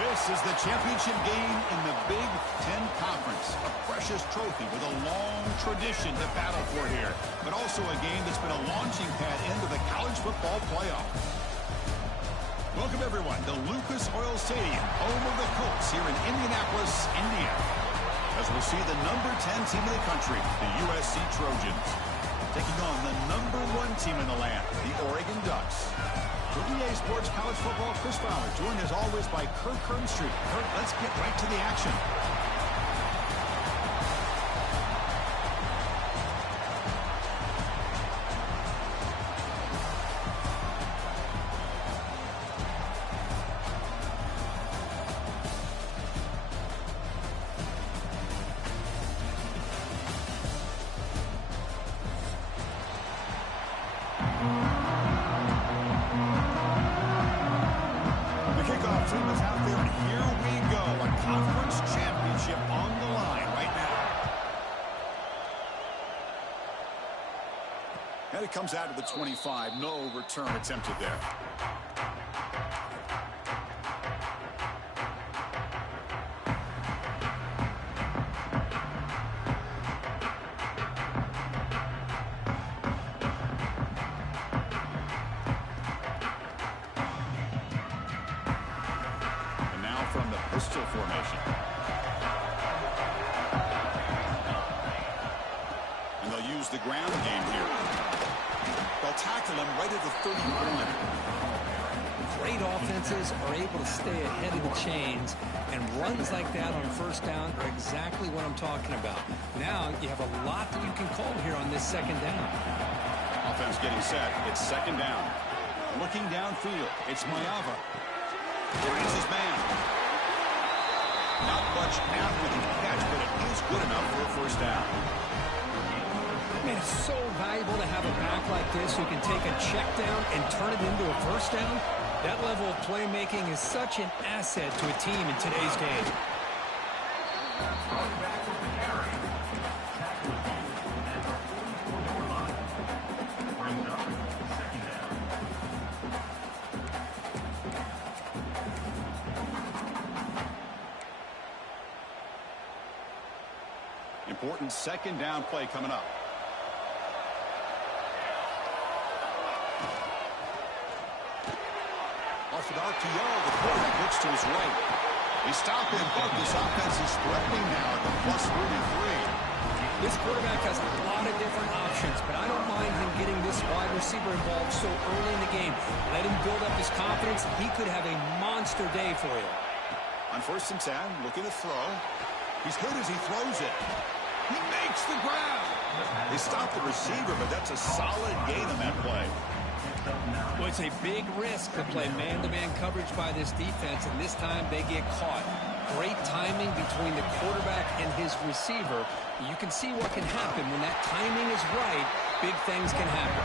This is the championship game in the Big Ten Conference. A precious trophy with a long tradition to battle for here. But also a game that's been a launching pad into the college football playoff. Welcome, everyone, to Lucas Oil Stadium, home of the Colts here in Indianapolis, Indiana. As we'll see the number 10 team in the country, the USC Trojans, taking on the number 1 team in the land, the Oregon Ducks. For EA Sports College Football, Chris Fowler, joined as always by Kirk Herbstreit. Kirk, let's get right to the action. And it comes out of the 25. No return attempted there. And now from the pistol formation. And they'll use the ground game here. They'll tackle him right at the 31. Great offenses are able to stay ahead of the chains, and runs like that on first down are exactly what I'm talking about. Now you have a lot that you can call here on this second down. Offense getting set. It's second down. Looking downfield. It's Mayava. Finds his man. Not much after the catch, but it is good enough for a first down. I mean, it's so valuable to have a back like this who can take a check down and turn it into a first down. That level of playmaking is such an asset to a team in today's game. Important second down play coming up. Off an RPO, the quarterback looks to his right. They stop him, but this offense is threatening now at the plus 33. This quarterback has a lot of different options, but I don't mind him getting this wide receiver involved so early in the game. Let him build up his confidence. He could have a monster day for you. On 1st and 10, looking to throw. He's hit as he throws it. He makes the grab. They stop the receiver, but that's a solid gain on that play. Well, it's a big risk to play man-to-man coverage by this defense, and this time they get caught. Great timing between the quarterback and his receiver. You can see what can happen when that timing is right. Big things can happen.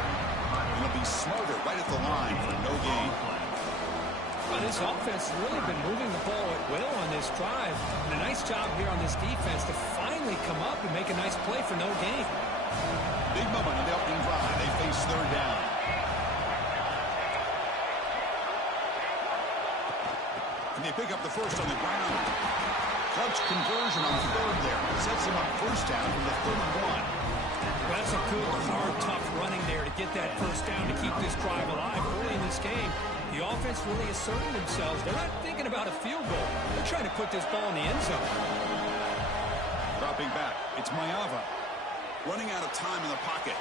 He'll be smarter right at the line for no gain. Well, this offense has really been moving the ball at will on this drive. And a nice job here on this defense to finally come up and make a nice play for no gain. Big moment on the opening drive. They face third down. And they pick up the first on the ground. Clutch conversion on third there. Sets him up first down from the 31. Well, that's a good, hard, tough running there to get that first down to keep this drive alive early in this game. The offense really asserting themselves. They're not thinking about a field goal. They're trying to put this ball in the end zone. Dropping back. It's Mayava. Running out of time in the pocket.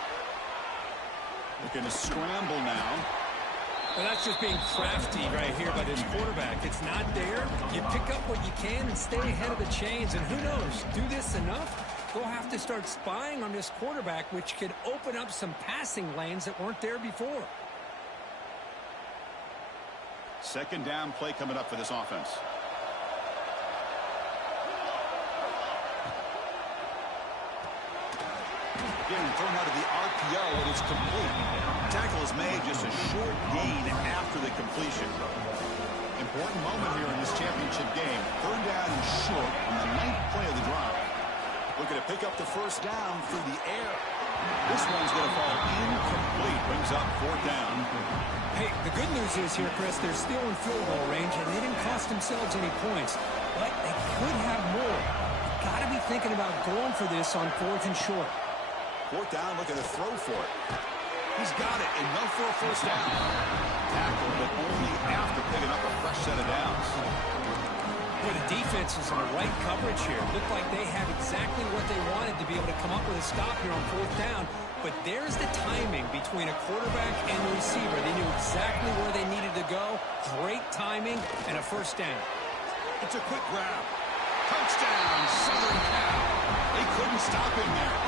Looking to scramble now. Well, that's just being crafty right here by this quarterback. It's not there. You pick up what you can and stay ahead of the chains. And who knows, do this enough, they'll have to start spying on this quarterback, which could open up some passing lanes that weren't there before. Second down play coming up for this offense. Again, thrown out of the RPO, and it's complete. Tackle is made, just a short gain after the completion. Important moment here in this championship game. Third down and short on the 9th play of the drive. Looking to pick up the first down through the air. This one's going to fall incomplete. Brings up 4th down. Hey, the good news is here, Chris, they're still in field goal range, and they didn't cost themselves any points. But they could have more. Got to be thinking about going for this on 4th and short. 4th down, looking to throw for it. He's got it, enough for a first down. Tackle, but only after picking up a fresh set of downs. Boy, the defense is in the right coverage here. Looked like they had exactly what they wanted to be able to come up with a stop here on 4th down. But there's the timing between a quarterback and the receiver. They knew exactly where they needed to go. Great timing and a first down. It's a quick grab. Touchdown, Southern Cal. They couldn't stop him there.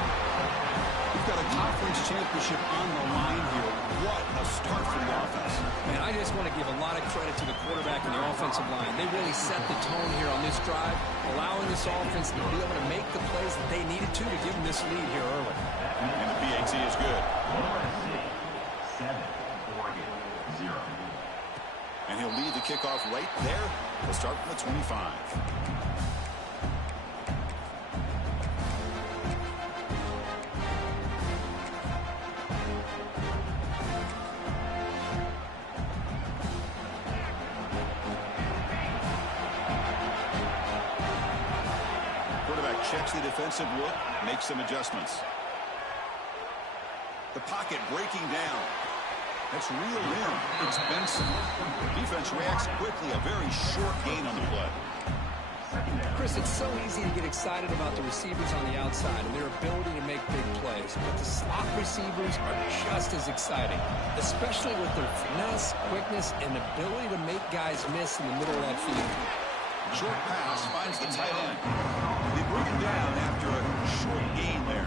We've got a conference championship on the line here. What a start for the offense. Man, I just want to give a lot of credit to the quarterback and the offensive line. They really set the tone here on this drive, allowing this offense to be able to make the plays that they needed to give them this lead here early. And the PAT is good. 7, Oregon, 0. And he'll lead the kickoff right there. We'll start from the 25. Checks the defensive look, makes some adjustments. The pocket breaking down. That's reeled in. It's Benson. Defense reacts quickly. A very short gain on the play. Chris, it's so easy to get excited about the receivers on the outside and their ability to make big plays. But the slot receivers are just as exciting, especially with their finesse, quickness, and ability to make guys miss in the middle of that field. Short pass finds the tight end. They bring him down after a short gain there.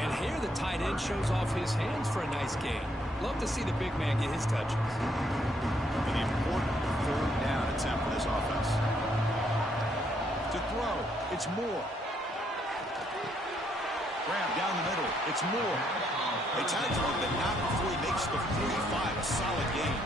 And here the tight end shows off his hands for a nice gain. Love to see the big man get his touches. An important third down attempt for this offense. To throw, it's Moore. Grab down the middle, it's Moore. They tackle him, but not before he makes the 45. A solid gain.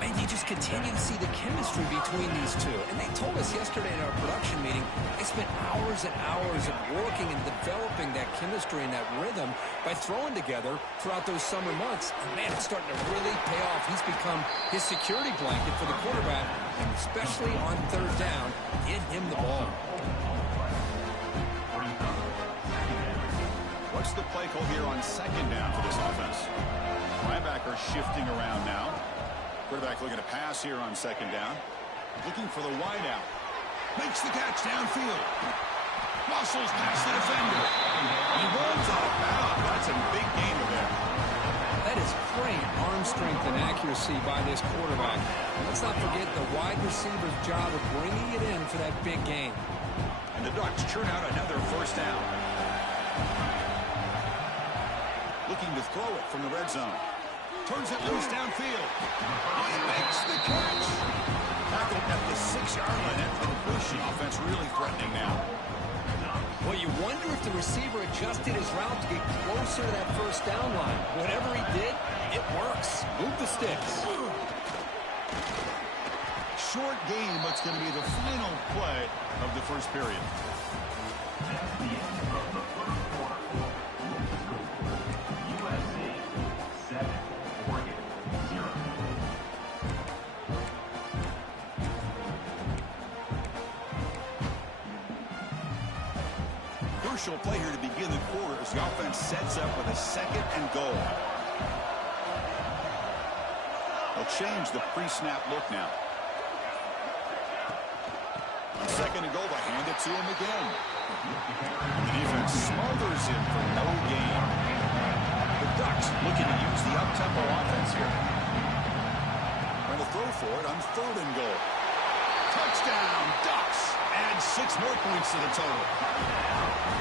And you just continue to see the chemistry between these two. And they told us yesterday in our production meeting, they spent hours and hours of working and developing that chemistry and that rhythm by throwing together throughout those summer months. And man, it's starting to really pay off. He's become his security blanket for the quarterback, and especially on third down, get him the ball. What's the play call here on second down for this offense? Linebacker shifting around now. Quarterback looking to pass here on second down. Looking for the wideout. Makes the catch downfield. Muscles past the defender. He runs out of bounds. That's a big gainer there. That is great arm strength and accuracy by this quarterback. And let's not forget the wide receiver's job of bringing it in for that big gain. And the Ducks churn out another first down. Looking to throw it from the red zone. Turns it loose downfield. He makes the catch. Tackled at the 6-yard line. That's the pushing offense really threatening now. Well, you wonder if the receiver adjusted his route to get closer to that first down line. Whatever he did, it works. Move the sticks. Short game, but it's going to be the final play of the first period. USC, 7, Oregon, 0. Crucial play here to begin the quarter as the offense sets up with a second and goal. They'll change the pre-snap look now. On second and goal, they hand it to him again. The defense smothers him for no gain. The Ducks looking to use the up-tempo offense here. Trying to throw for it on 3rd and goal. Touchdown, Ducks. Add 6 more points to the total.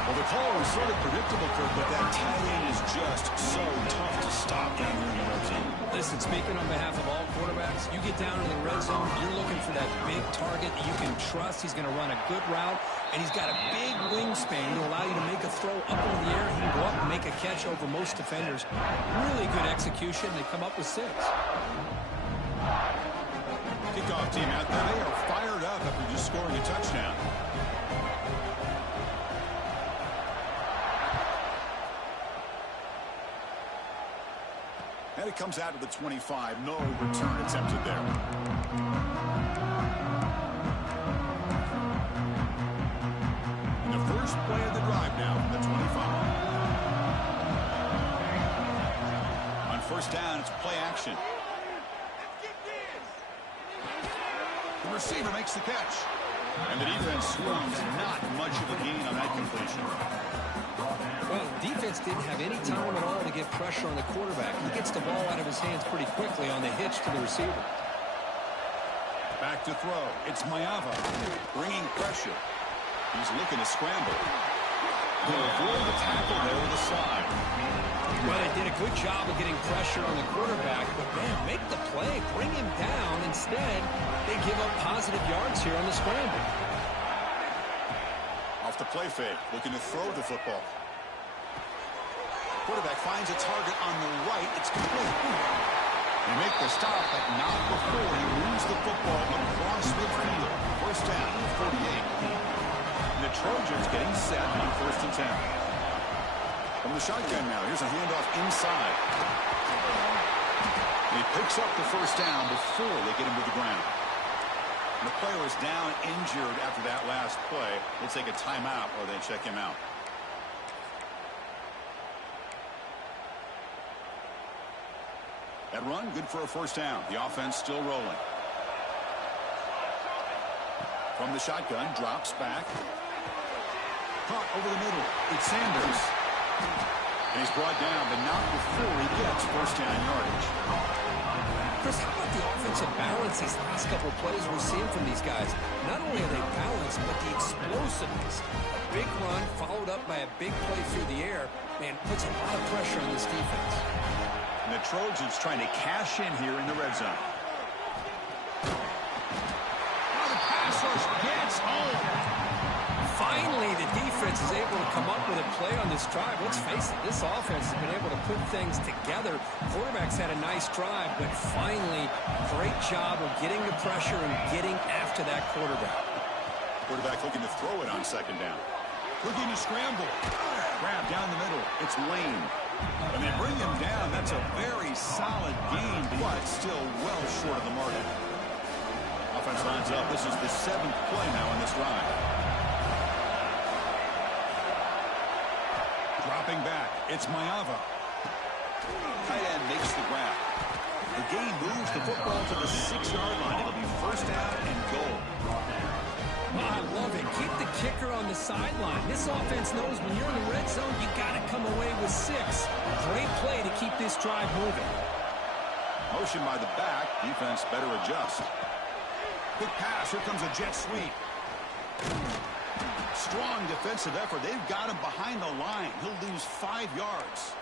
Well, the call was sort of predictable, Kirk, but that tight end is just so tough to stop down here in the red zone. Listen, speaking on behalf of all quarterbacks, you get down in the red zone, you're looking for that big target that you can trust. He's going to run a good route, and he's got a big wingspan to allow you to make a throw up in the air. He can go up and make a catch over most defenders. Really good execution. They come up with 6. Kickoff team out there. They are fired up after just scoring a touchdown. And it comes out to the 25. No return attempted there. And the first play of the drive now from the 25. On first down, it's play action. The receiver makes the catch. And the defense scrums. Not much of a gain on that completion. Well, defense didn't have any time at all to get pressure on the quarterback. He gets the ball out of his hands pretty quickly on the hitch to the receiver. Back to throw. It's Mayava bringing pressure. He's looking to scramble. He'll avoid the tackle there with a slide. Well, they did a good job of getting pressure on the quarterback, but, man, make the play, bring him down. Instead, they give up positive yards here on the scramble. Off the play fake, looking to throw the football. Quarterback finds a target on the right. It's complete. They make the stop, but not before he moves the football across midfield. First down, 48. And the Trojans getting set on 1st and 10. From the shotgun now, here's a handoff inside. And he picks up the first down before they get him to the ground. And the player is down injured after that last play. We'll take a timeout or they check him out. That run, good for a first down. The offense still rolling. From the shotgun, drops back. Caught over the middle. It's Sanders. And he's brought down, but not before he gets first down yardage. Chris, how about the offensive balance these last couple of plays we're seeing from these guys? Not only are they balanced, but the explosiveness. A big run followed up by a big play through the air, man, puts a lot of pressure on this defense. And the Trojans trying to cash in here in the red zone. Now the pass rush gets home. Finally, the defense is able to come up with a play on this drive. Let's face it, this offense has been able to put things together. Quarterback's had a nice drive, but finally, great job of getting the pressure and getting after that quarterback. Quarterback looking to throw it on second down. Looking to scramble. Grab down the middle. It's Lane. And they bring him down. That's a very solid gain, but still well short of the mark. Offense lines up. This is the 7th play now in this drive. Dropping back, it's Mayava. Tight end makes the grab. The gain moves the football to the 6-yard line. It'll be first down and goal. I love it. Keep the kicker on the sideline. This offense knows when you're in the red zone, you got to come away with 6. Great play to keep this drive moving. Motion by the back. Defense better adjust. Quick pass. Here comes a jet sweep. Strong defensive effort. They've got him behind the line. He'll lose 5 yards.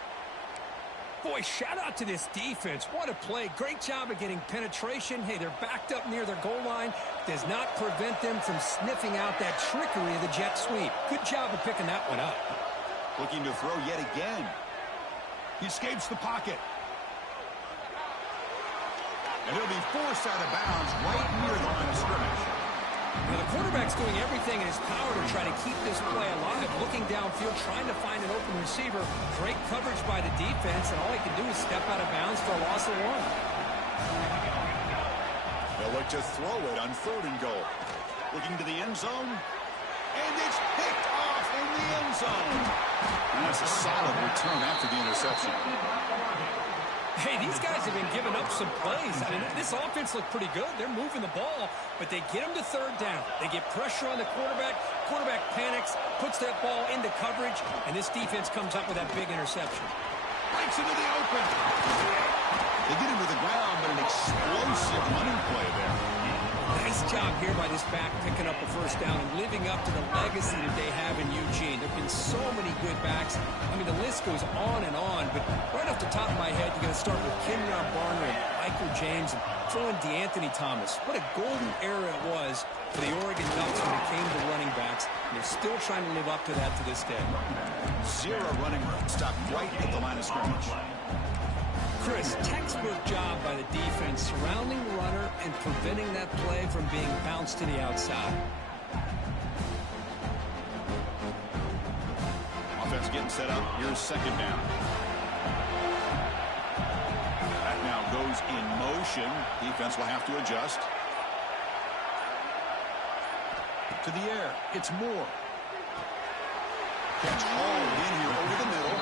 Boy, shout out to this defense. What a play. Great job of getting penetration. Hey, they're backed up near their goal line. Does not prevent them from sniffing out that trickery of the jet sweep. Good job of picking that one up. Looking to throw yet again. He escapes the pocket. And he'll be forced out of bounds right near the line of scrimmage. Now, the quarterback's doing everything in his power to try to keep this play alive, looking downfield, trying to find an open receiver. Great coverage by the defense, and all he can do is step out of bounds for a loss of 1. They'll look to throw it on 3rd and goal. Looking to the end zone, and it's picked off in the end zone. And that's a solid return after the interception. Hey, these guys have been giving up some plays. I mean, this offense looked pretty good. They're moving the ball, but they get him to 3rd down. They get pressure on the quarterback. Quarterback panics, puts that ball into coverage, and this defense comes up with that big interception. breaks into the open. They get him to the ground, but an explosive running play there. Nice job here by this back picking up a first down and living up to the legacy that they have in Eugene. There have been so many good backs. I mean, the list goes on, but right off the top of my head, you're going to start with Kenyon Barner and Michael James and throw in DeAnthony Thomas. What a golden era it was for the Oregon Ducks when it came to running backs. And they're still trying to live up to that to this day. Zero running room. Stopped right at the line of scrimmage. Chris, textbook job by the defense surrounding the runner and preventing that play from being bounced to the outside. Offense getting set up. Here's second down. That now goes in motion. Defense will have to adjust. To the air. It's Moore. Catch hauled in here over the middle.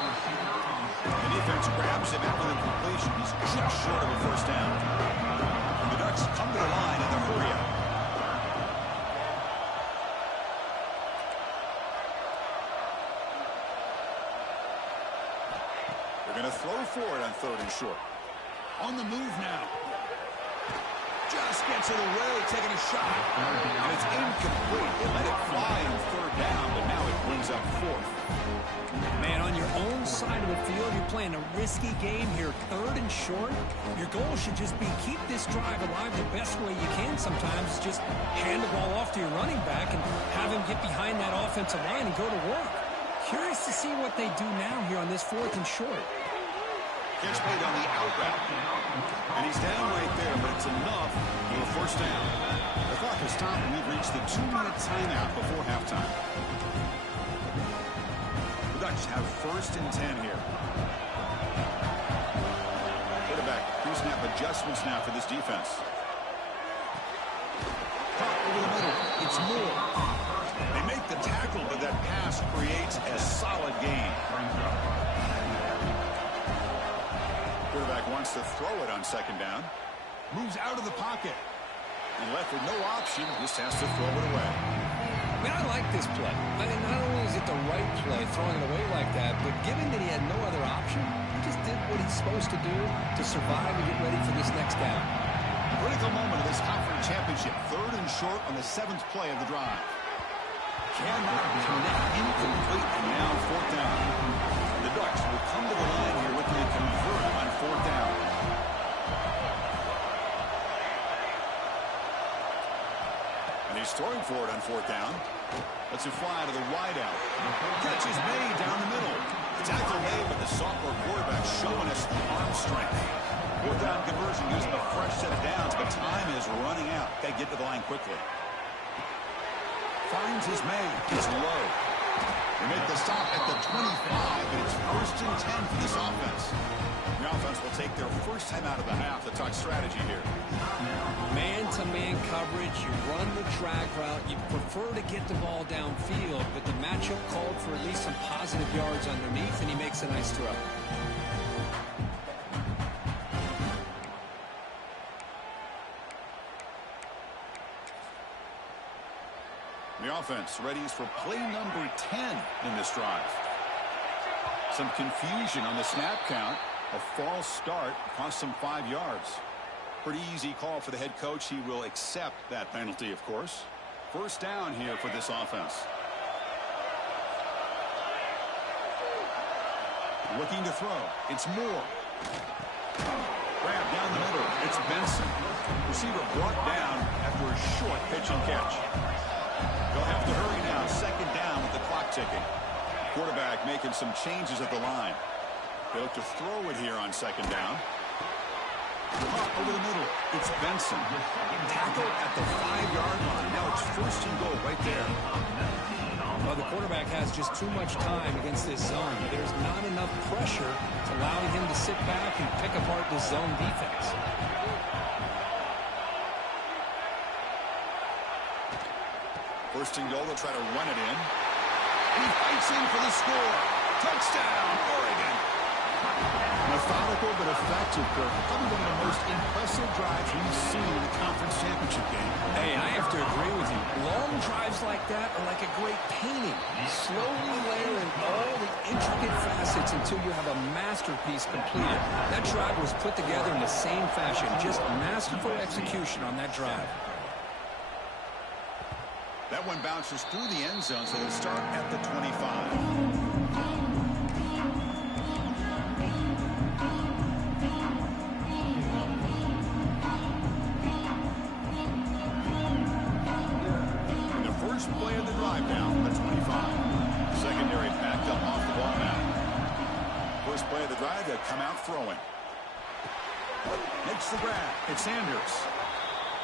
The defense grabs him after the completion. He's just short of a first down. And the Ducks come to the line in the hurry-up. They're going to throw for it on third and short. On the move now. Just gets it away, taking a shot. And it's incomplete. They let it fly on third down, but now it brings up fourth. Man, on your own side of the field, you're playing a risky game here. Third and short. Your goal should just be keep this drive alive the best way you can sometimes. Just hand the ball off to your running back and have him get behind that offensive line and go to work. Curious to see what they do now here on this fourth and short. Catch made on the out route. And he's down right there, but it's enough for a first down. The clock has stopped, and we've reached the 2-minute timeout before halftime. The Ducks have first and 10 here. Quarterback, pre-snap adjustments now for this defense. Caught over the middle. It's Moore. They make the tackle, but that pass creates a solid gain. Quarterback wants to throw it on second down. Moves out of the pocket. And left with no option, just has to throw it away. I mean, I like this play. I mean, not only is it the right play, throwing it away like that, but given that he had no other option, he just did what he's supposed to do to survive and get ready for this next down. Critical moment of this conference championship. Third and short on the 7th play of the drive. Cannot connect, incomplete, and now fourth down. The Ducks will come to the line here looking to convert on fourth down. And he's throwing for it on fourth down. Lets it fly to the wide out. Catch is made down the middle. Tackle made, but the sophomore quarterback showing us the arm strength. Fourth down conversion gives them a fresh set of downs, but time is running out. Got to get to the line quickly. Finds his man. It's low. They make the stop at the 25, but it's first and 10 for this offense. The offense will take their first time out of the half to talk strategy here. Man-to-man coverage, you run the drag route, you prefer to get the ball downfield, but the matchup called for at least some positive yards underneath, and he makes a nice throw. The offense readies for play number 10 in this drive. Some confusion on the snap count. A false start cost them 5 yards. Pretty easy call for the head coach. He will accept that penalty, of course. First down here for this offense. Looking to throw. It's Moore. Grab down the middle. It's Benson. Receiver brought down after a short pitch and catch. They'll have to hurry now. Second down with the clock ticking. Quarterback making some changes at the line. They look to throw it here on second down. Caught over the middle. It's Benson. Tackled at the 5-yard line. Now it's first and goal right there. Well, the quarterback has just too much time against this zone. There's not enough pressure to allowing him to sit back and pick apart the zone defense. First and goal, they'll try to run it in. He fights in for the score. Touchdown, Oregon. Methodical but effective, Kirk. Probably one of the most impressive drives we've seen in the conference championship game. Hey, I have to agree with you. Long drives like that are like a great painting. Slowly layering all the intricate facets until you have a masterpiece completed. That drive was put together in the same fashion. Just masterful execution on that drive. That one bounces through the end zone, so they'll start at the 25. Play of the drive down from the 25. Secondary backed up off the ball now. First play of the drive, they'll come out throwing. Makes the grab. It's Sanders.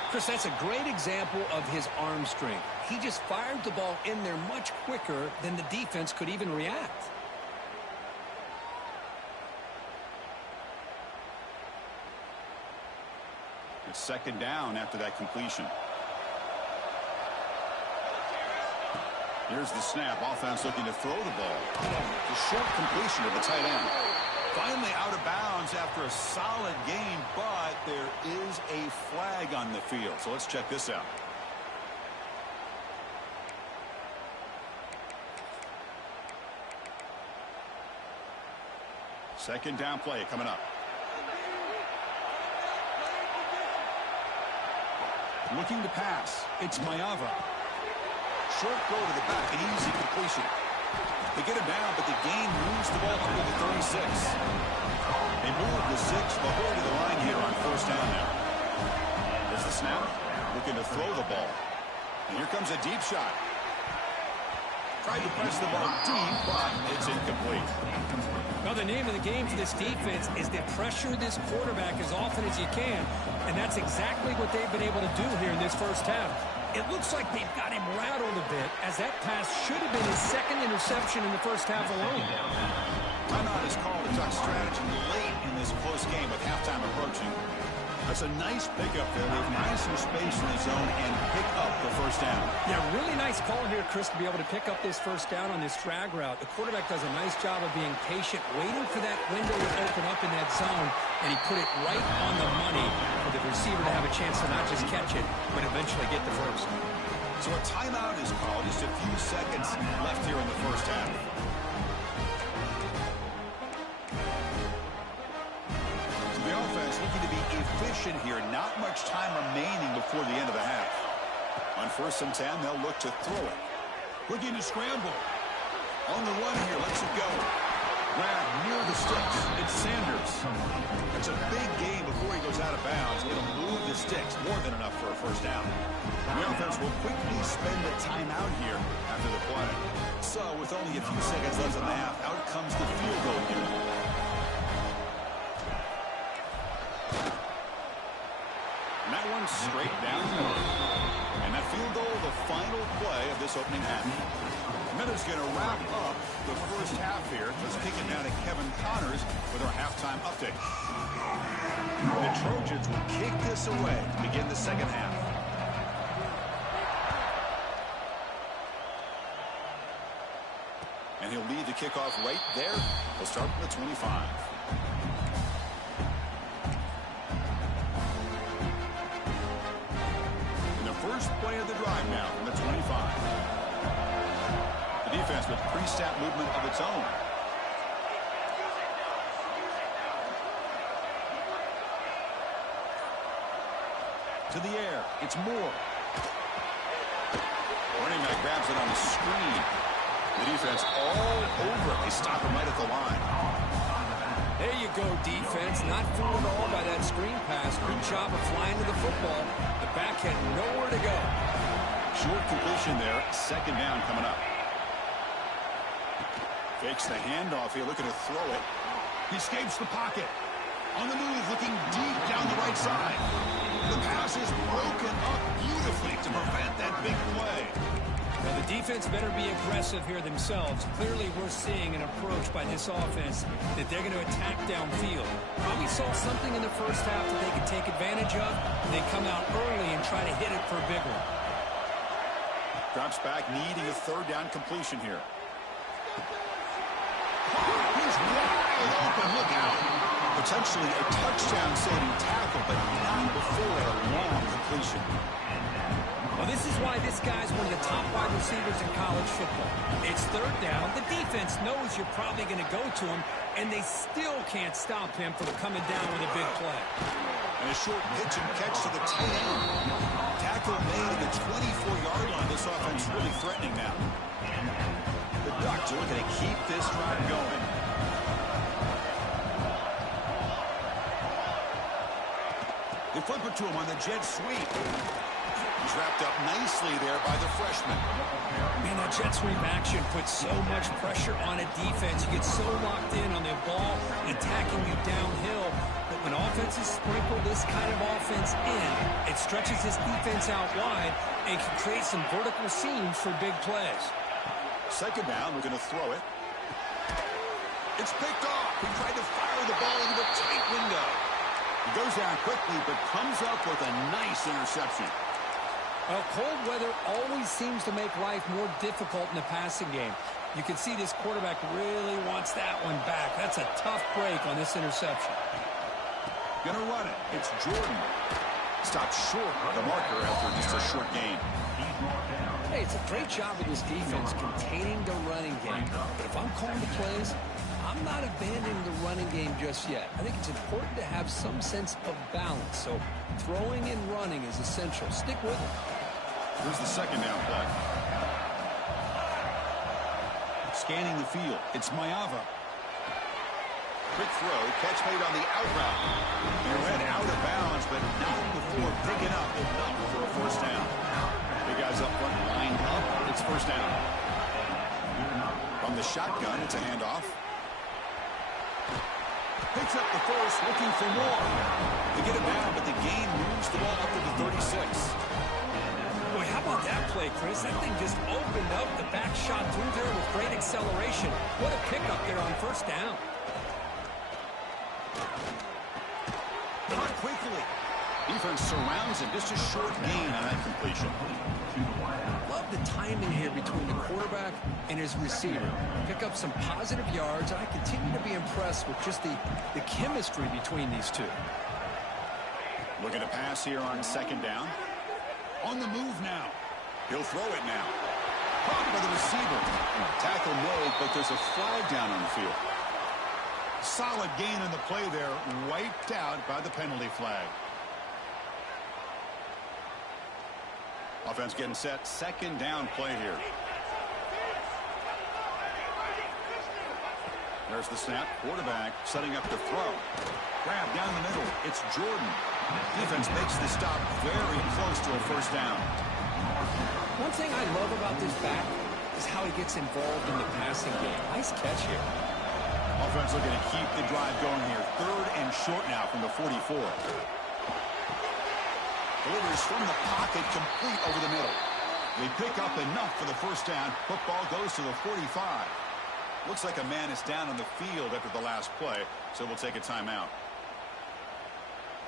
Chris, that's a great example of his arm strength. He just fired the ball in there much quicker than the defense could even react. It's second down after that completion. Here's the snap. Offense looking to throw the ball. The short completion of the tight end. Finally out of bounds after a solid game, but there is a flag on the field. So let's check this out. Second down play coming up. Looking to pass. It's Mayava. Short throw to the back, an easy completion. They get him down, but the gain moves the ball to the 36. They move the 6 before to the line here on first down now. There's the snap, looking to throw the ball. And here comes a deep shot. Tried to press the ball deep, but it's incomplete. Well, the name of the game for this defense is to pressure this quarterback as often as you can, and that's exactly what they've been able to do here in this first half. It looks like they've got him rattled a bit, as that pass should have been his second interception in the first half alone. Timeout is called to talk strategy late in this close game with halftime approaching. That's a nice pickup there. They've nice some space in the zone and pick up the first down. Yeah, really nice call here, Chris, to be able to pick up this first down on this drag route. The quarterback does a nice job of being patient, waiting for that window to open up in that zone, and he put it right on the money for the receiver to have a chance to not just catch it, but eventually get the first. So a timeout is called. Just a few seconds left here in the first half. The offense looking to be efficient here. Not much time remaining before the end of the half. On 1st and 10, they'll look to throw it. Looking to scramble. On the run here, lets it go. Grab near the sticks. It's Sanders. That's a big gain before he goes out of bounds. It'll move the sticks. More than enough for a first down. The offense will quickly spend the timeout here after the play. So with only a few seconds left in the half, out comes the field goal unit. And that one's straight down the middle. And that field goal, the final play of this opening half. Miller's going to wrap up the first half here. Let's kick it down to Kevin Connors with our halftime update. The Trojans will kick this away to begin the second half. And he'll lead the kickoff right there. He'll start from the 25. First play of the drive now from the 25. The defense with pre-snap movement of its own. To the air, it's Moore. Running back grabs it on the screen. The defense all over it. They stop him right at the line. There you go, defense. Not fooled at all by that screen pass. Good job of flying to the football. The back had nowhere to go. Short completion there. Second down coming up. Fakes the handoff here, looking to throw it. He escapes the pocket. On the move, looking deep down the right side. The pass is broken up beautifully to prevent that big play. Now, the defense better be aggressive here themselves. Clearly, we're seeing an approach by this offense that they're going to attack downfield. Probably saw something in the first half that they could take advantage of. They come out early and try to hit it for a big one. Drops back, needing a third down completion here. He's wide open. Look out. Potentially a touchdown-saving tackle, but not before a long completion. Well, this is why this this guy's one of the top wide receivers in college football. It's third down. The defense knows you're probably going to go to him, and they still can't stop him from coming down with a big play. And a short pitch and catch to the tight end. Tackle made at the 24-yard line. This offense really threatening now. The Ducks are looking to keep this drive going. They flip it to him on the jet sweep. He's wrapped up nicely there by the freshman. Man, that jet sweep action puts so much pressure on a defense. You get so locked in on the ball attacking you downhill. But when offenses sprinkle this kind of offense in, it stretches this defense out wide and can create some vertical seams for big plays. Second down, we're going to throw it. It's picked off. He tried to fire the ball into the tight window. He goes down quickly, but comes up with a nice interception. Well, cold weather always seems to make life more difficult in the passing game. You can see this quarterback really wants that one back. That's a tough break on this interception. Gonna run it. It's Jordan. Stopped short of the marker after just a short gain. Hey, it's a great job of this defense containing the running game. But if I'm calling the plays, I'm not abandoning the running game just yet. I think it's important to have some sense of balance. So throwing and running is essential. Stick with it. Here's the second down play. Scanning the field. It's Mayava. Quick throw. Catch made on the out route. He ran out of bounds, but not before picking up enough for a first down. The guys up front lined up. It's first down. From the shotgun, it's a handoff. Picks up the first, looking for more. They get it down, but the gain moves the ball up to the 36. Boy, how about that play, Chris? That thing just opened up the back shot through there with great acceleration. What a pickup there on first down. Caught quickly. Defense surrounds him. Just a short gain on that completion. Love the timing here between the quarterback and his receiver. Pick up some positive yards, and I continue to be impressed with just the chemistry between these two. Looking to pass here on second down. On the move now. He'll throw it now. Caught by the receiver. Tackle made, but there's a flag down on the field. Solid gain on the play there. Wiped out by the penalty flag. Offense getting set. Second down play here. There's the snap. Quarterback setting up to throw. Grab down the middle. It's Jordan. Defense makes the stop very close to a first down. One thing I love about this back is how he gets involved in the passing game. Nice catch here. Offense looking to keep the drive going here. Third and short now from the 44. Delivers from the pocket, complete over the middle. They pick up enough for the first down. Football goes to the 45. Looks like a man is down on the field after the last play, so we'll take a timeout.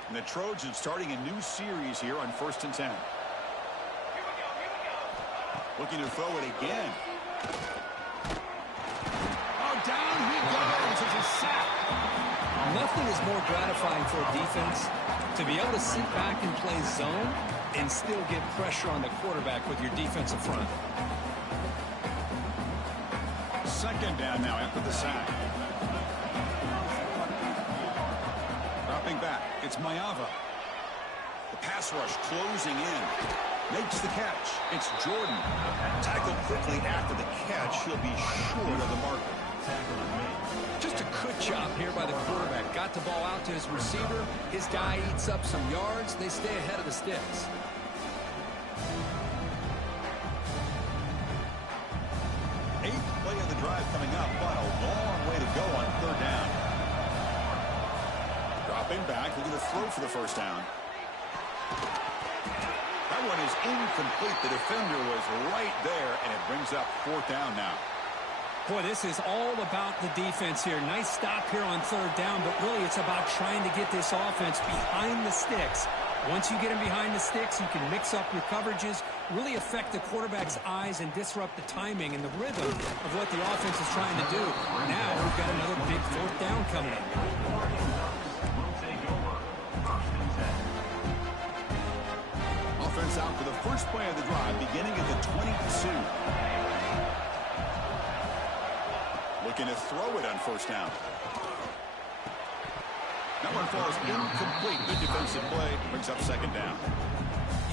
And the Trojans starting a new series here on 1st and 10. Looking to throw it again. Oh, down he goes. It's a sack. Nothing is more gratifying for a defense to be able to sit back and play zone and still get pressure on the quarterback with your defensive front. Second down now after the sack. Dropping back, it's Mayava. The pass rush closing in. Makes the catch. It's Jordan. Tackled quickly after the catch. He'll be short of the marker. Just a good job here by the quarterback. Got the ball out to his receiver. His guy eats up some yards. They stay ahead of the sticks. Eighth play of the drive coming up, but a long way to go on third down. Dropping back, looking to throw for the first down. That one is incomplete. The defender was right there, and it brings up fourth down now. Boy, this is all about the defense here. Nice stop here on third down, but really it's about trying to get this offense behind the sticks. Once you get them behind the sticks, you can mix up your coverages, really affect the quarterback's eyes and disrupt the timing and the rhythm of what the offense is trying to do. Now we've got another big fourth down coming up. Offense out for the first first play of the drive beginning at the 22. Looking to throw it on first down. That one falls incomplete. Good defensive play. Brings up second down.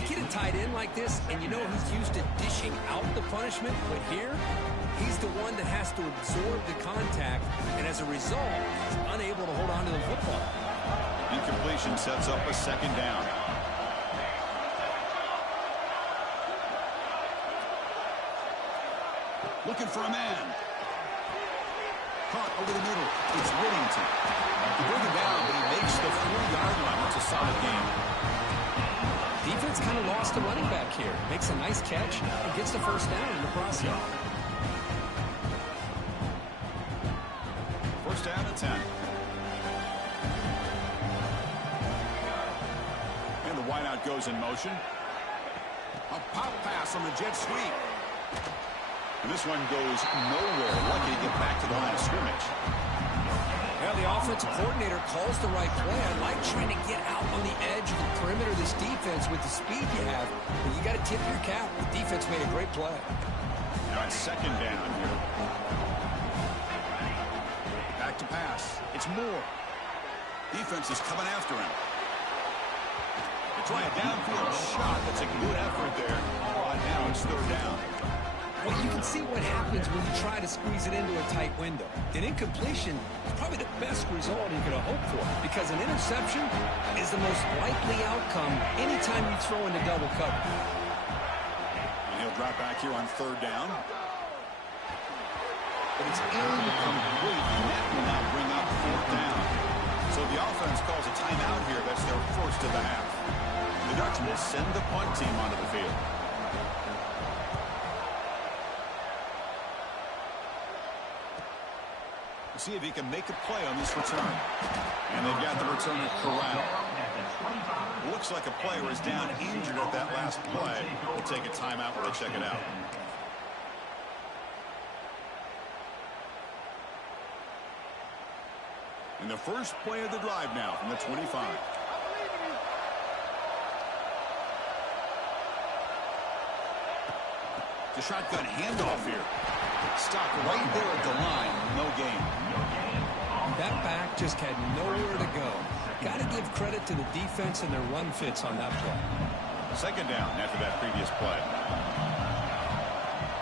You get a tight end like this, and you know he's used to dishing out the punishment, but here, he's the one that has to absorb the contact, and as a result, he's unable to hold on to the football. Incompletion sets up a second down. Looking for a man. Caught over the middle. It's Whittington. He brings it down, but he makes the 4-yard line. It's a solid game. Defense kind of lost a running back here. Makes a nice catch and gets the first down in the process. First down and 10. And the wideout goes in motion. A pop pass on the jet sweep. And this one goes nowhere. Lucky to get back to the line of scrimmage. Well, the offensive coordinator calls the right play. I like trying to get out on the edge of the perimeter of this defense with the speed you have. But you got to tip your cap. The defense made a great play. Now it's second down here. Back to pass. It's Moore. Defense is coming after him. They try a downfield shot. That's a good effort there. Oh, now it's third down. Well, you can see what happens when you try to squeeze it into a tight window. An incompletion is probably the best result you could have hoped for, because an interception is the most likely outcome anytime you throw into double cover. And he'll drop back here on third down. But it's incomplete, and that will now bring up fourth down. So the offense calls a timeout here. That's their first of the half. The Dutch will send the punt team onto the field. See if he can make a play on this return. And they've got the returner corralled. Looks like a player is down injured at that last play. We'll take a timeout while they check it out. And the first play of the drive now from the 25. The shotgun handoff here. Stopped right there at the line. No gain. That back just had nowhere to go. Got to give credit to the defense and their run fits on that play. Second down after that previous play.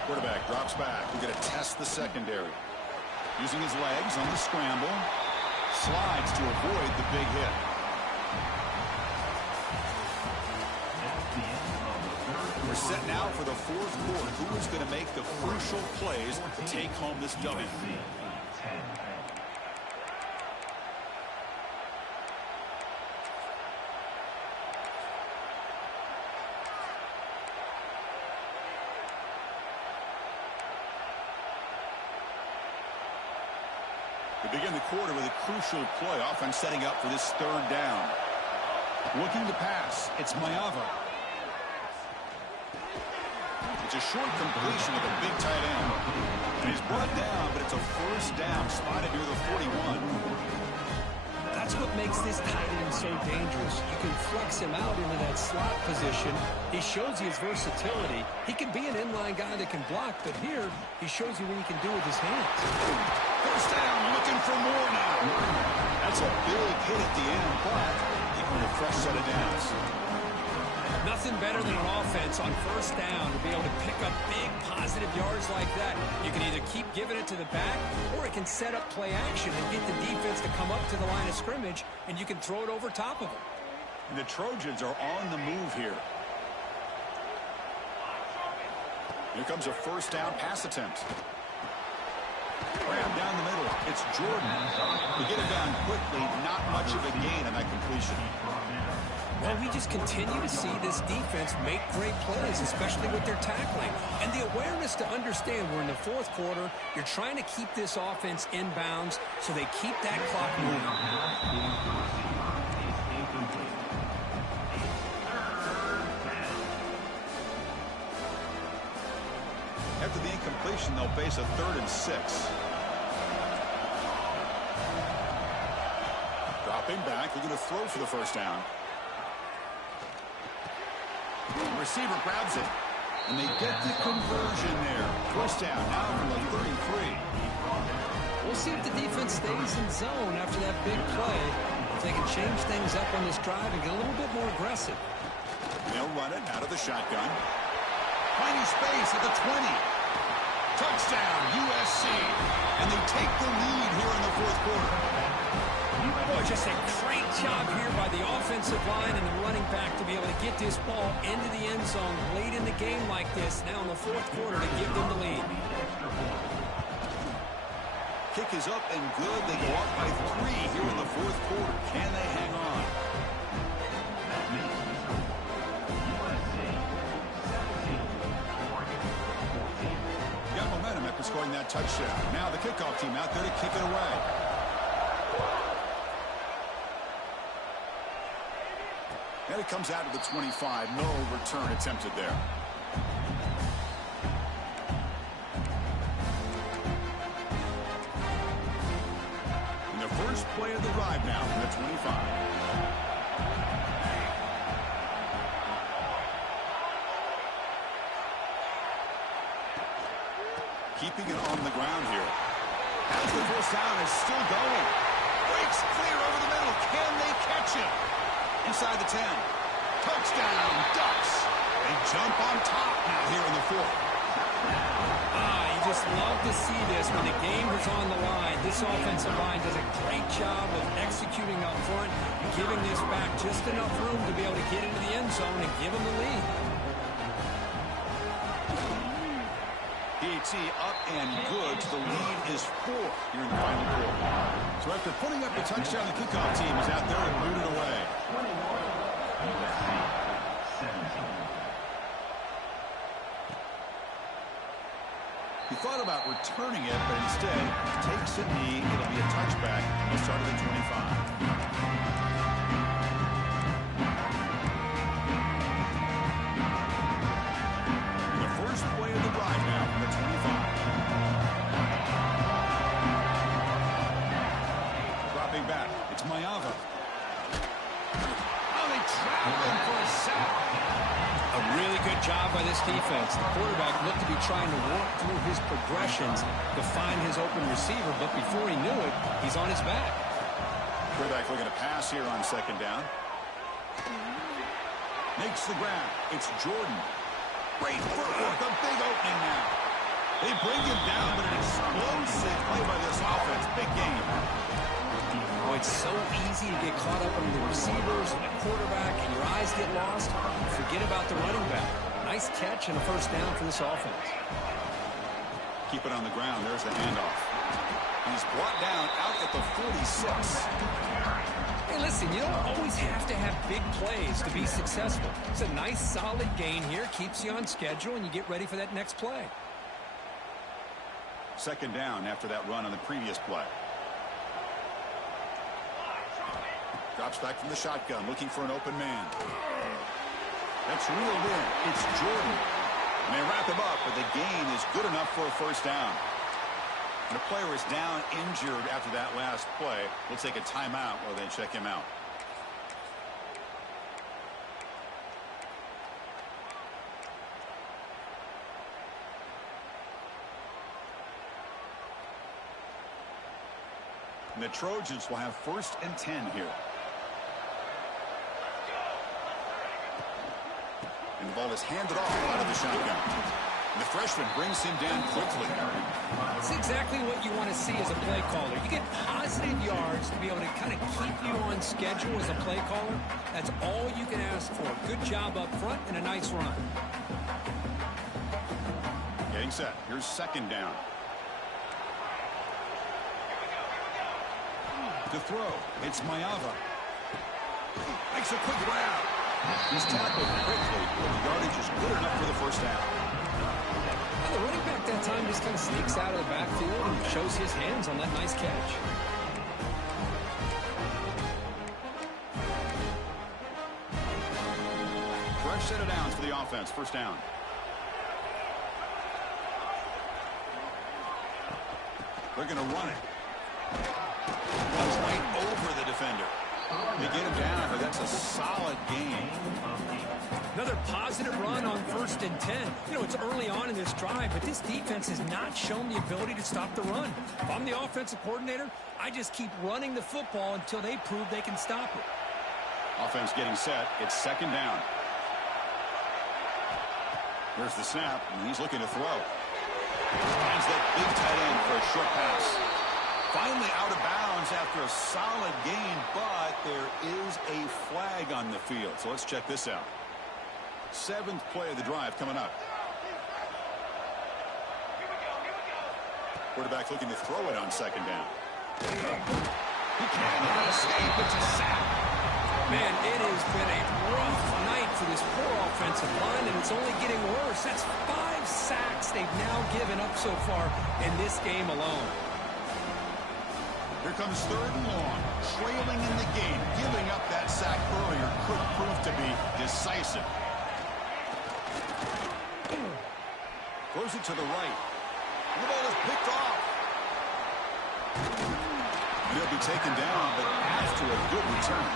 Quarterback drops back. We're going to test the secondary. Using his legs on the scramble. Slides to avoid the big hit. We're set now for the fourth quarter. Who is going to make the crucial plays to take home this W? We begin the quarter with a crucial play. Offense setting up for this third down. Looking to pass. It's Mayava. It's a short completion with a big tight end. And he's brought down, but it's a first down spotted near the 41. That's what makes this tight end so dangerous. You can flex him out into that slot position. He shows you his versatility. He can be an inline guy that can block, but here he shows you what he can do with his hands. First down, looking for more now. That's a big hit at the end, but equal a fresh set of downs. Nothing better than an offense on first down to be able to pick up big positive yards like that. You can either keep giving it to the back, or it can set up play action and get the defense to come up to the line of scrimmage, and you can throw it over top of them. And the Trojans are on the move here. Here comes a first down pass attempt. Grab down the middle. It's Jordan. We get it down quickly. Not much of a gain on that completion. Well, we just continue to see this defense make great plays, especially with their tackling. And the awareness to understand we're in the fourth quarter, you're trying to keep this offense in bounds so they keep that clock moving. After the incompletion, they'll face a 3rd and 6. Dropping back, looking to throw for the first down. receiver grabs it. And they get the conversion there. First down now from the 33. We'll see if the defense stays in zone after that big play. If they can change things up on this drive and get a little bit more aggressive. They'll run it out of the shotgun. Finding space at the 20. Touchdown, USC. And they take the lead here in the fourth quarter. Boy, just a great job here by the offensive line and the running back to be able to get this ball into the end zone late in the game like this, now in the fourth quarter, to give them the lead. Kick is up and good. They go up by 3 here in the fourth quarter. Can they hang on? Got momentum after scoring that touchdown. Now the kickoff team out there to kick it away. And it comes out to the 25. No return attempted there. And the first play of the drive now from the 25. Keeping it on the ground here. As the first down is still going. Breaks clear over the middle. Can they catch it? Inside the 10. Touchdown, Ducks. They jump on top now here in the fourth. You just love to see this when the game is on the line. This offensive line does a great job of executing up front, giving this back just enough room to be able to get into the end zone and give them the lead. PAT up and good. The lead is 4 here in the final quarter. So after putting up the touchdown, the kickoff team is out there and booted away. He thought about returning it, but instead takes a knee. It'll be a touchback. He'll start at the 25. First play of the drive now from the 25. Dropping back. It's Mayava. Oh, they trapped him for a sack. A really good job by this defense. The quarterback looked to be trying to work through his progressions to find his open receiver, but before he knew it, he's on his back. Quarterback looking to pass here on second down. Makes the grab. It's Jordan. Great footwork, a big opening now. They bring him down, but an explosive play by this offense. Big game. Oh, it's so easy to get caught up on the receivers and the quarterback, and your eyes get lost. Forget about the running back. Nice catch and a first down for this offense. Keep it on the ground. There's the handoff. He's brought down out at the 46. Hey, listen, you don't always have to have big plays to be successful. It's a nice, solid gain here. Keeps you on schedule, and you get ready for that next play. Second down after that run on the previous play. Drops back from the shotgun, looking for an open man. That's reeled in. It's Jordan. And they wrap him up, but the gain is good enough for a first down. And the player is down injured after that last play. We'll take a timeout while they check him out. And the Trojans will have 1st and 10 here. And the ball is handed off out of the shotgun. And the freshman brings him down quickly. It's exactly what you want to see as a play caller. You get positive yards to be able to kind of keep you on schedule as a play caller. That's all you can ask for. Good job up front and a nice run. Getting set. Here's second down. To throw. It's Mayava. Makes a quick grab. He's tackled quickly, but the yardage is good enough for the first down. Well, the running back that time just kind of sneaks out of the backfield and shows his hands on that nice catch. Fresh set of downs for the offense. First down. They're going to run it. Runs right over the defender. They get him down, but that's a solid gain. Another positive run on 1st and 10. You know, it's early on in this drive, but this defense has not shown the ability to stop the run. If I'm the offensive coordinator, I just keep running the football until they prove they can stop it. Offense getting set. It's 2nd down. Here's the snap, and he's looking to throw. Finds that big tight end for a short pass. Finally out of bounds after a solid gain, but there is a flag on the field. So let's check this out. 7th play of the drive coming up. Quarterback looking to throw it on 2nd down. He can't escape. It's a sack. Man, it has been a rough night for this poor offensive line, and it's only getting worse. That's 5 sacks they've now given up so far in this game alone. Here comes 3rd and long. Trailing in the game. Giving up that sack earlier could prove to be decisive. Throws it to the right. The ball is picked off. He'll be taken down, but after a good return.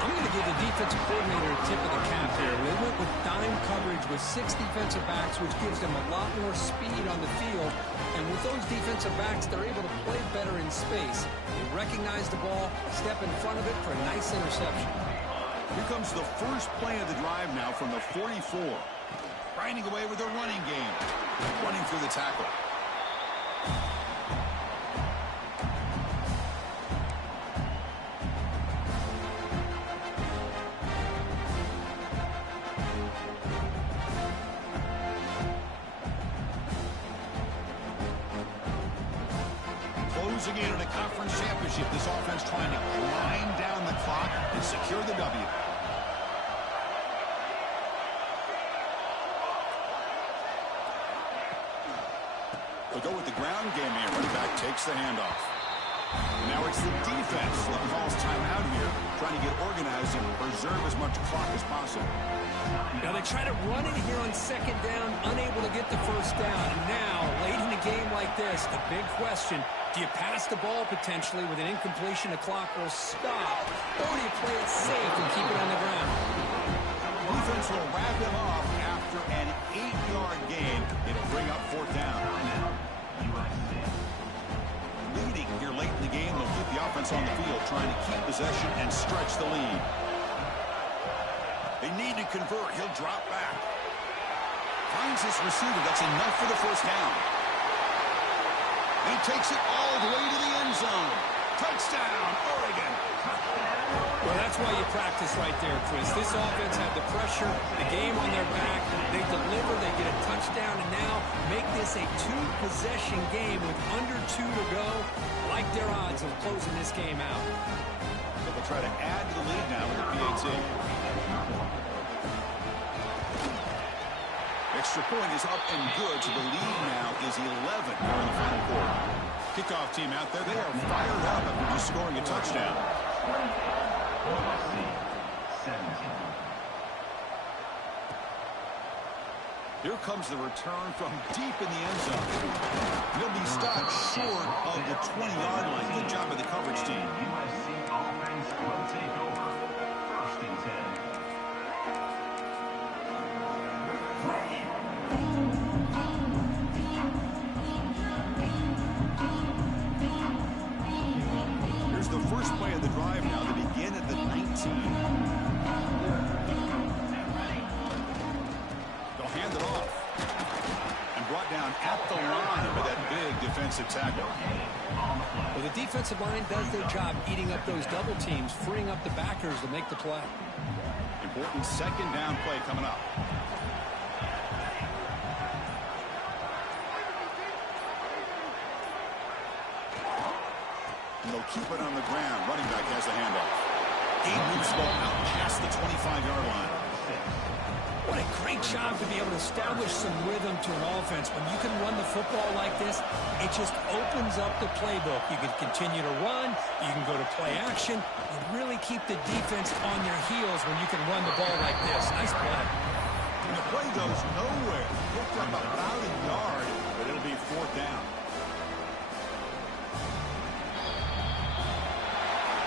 I'm going to give the defensive coordinator a tip of the cap here. They went with dime coverage with 6 defensive backs, which gives them a lot more speed on the field. And with those defensive backs, they're able to play better in space. They recognize the ball, step in front of it for a nice interception. Here comes the first play of the drive now from the 44. Grinding away with a running game. Running through the tackle. Closing in on a conference championship, this offense trying to grind down the clock and secure the W. They'll go with the ground game here. Running back takes the handoff. Now it's the defense that calls timeout here, trying to get organized and preserve as much clock as possible. Now they try to run it here on 2nd down, unable to get the 1st down. And now, late in a game like this, the big question, do you pass the ball potentially with an incompletion? The clock will stop. Or do you play it safe and keep it on the ground? Defense will wrap him off after an 8-yard gain. It'll bring up 4th down. USC. Leading here late in the game, they'll keep the offense on the field, trying to keep possession and stretch the lead. They need to convert. He'll drop back. Finds his receiver. That's enough for the 1st down. And he takes it all the way to the end zone. Touchdown, Oregon. Well, that's why you practice right there, Chris. This offense had the pressure, the game on their back. They deliver, they get a touchdown, and now make this a 2-possession game with under 2 to go. I like their odds of closing this game out. So they'll try to add to the lead now with the PAT. Extra point is up and good, so the lead now is 11 here in the final quarter. Kickoff team out there, they are fired up after just scoring a touchdown. USC 17. Here comes the return from deep in the end zone. He'll be stopped short of the 20-yard line. Good job of the coverage team. USC offense will take over. 1st and 10. Here's the first play of the drive now. They begin at the 19. Hand it off. And brought down at the line with that big defensive tackle. Well, the defensive line does their job eating up those double teams, freeing up the backers to make the play. Important 2nd down play coming up. And they'll keep it on the ground. Running back has the handoff. He moves the ball out past the 25-yard line. What a great job to be able to establish some rhythm to an offense. When you can run the football like this, it just opens up the playbook. You can continue to run. You can go to play action. You really keep the defense on their heels when you can run the ball like this. Nice play. And the play goes nowhere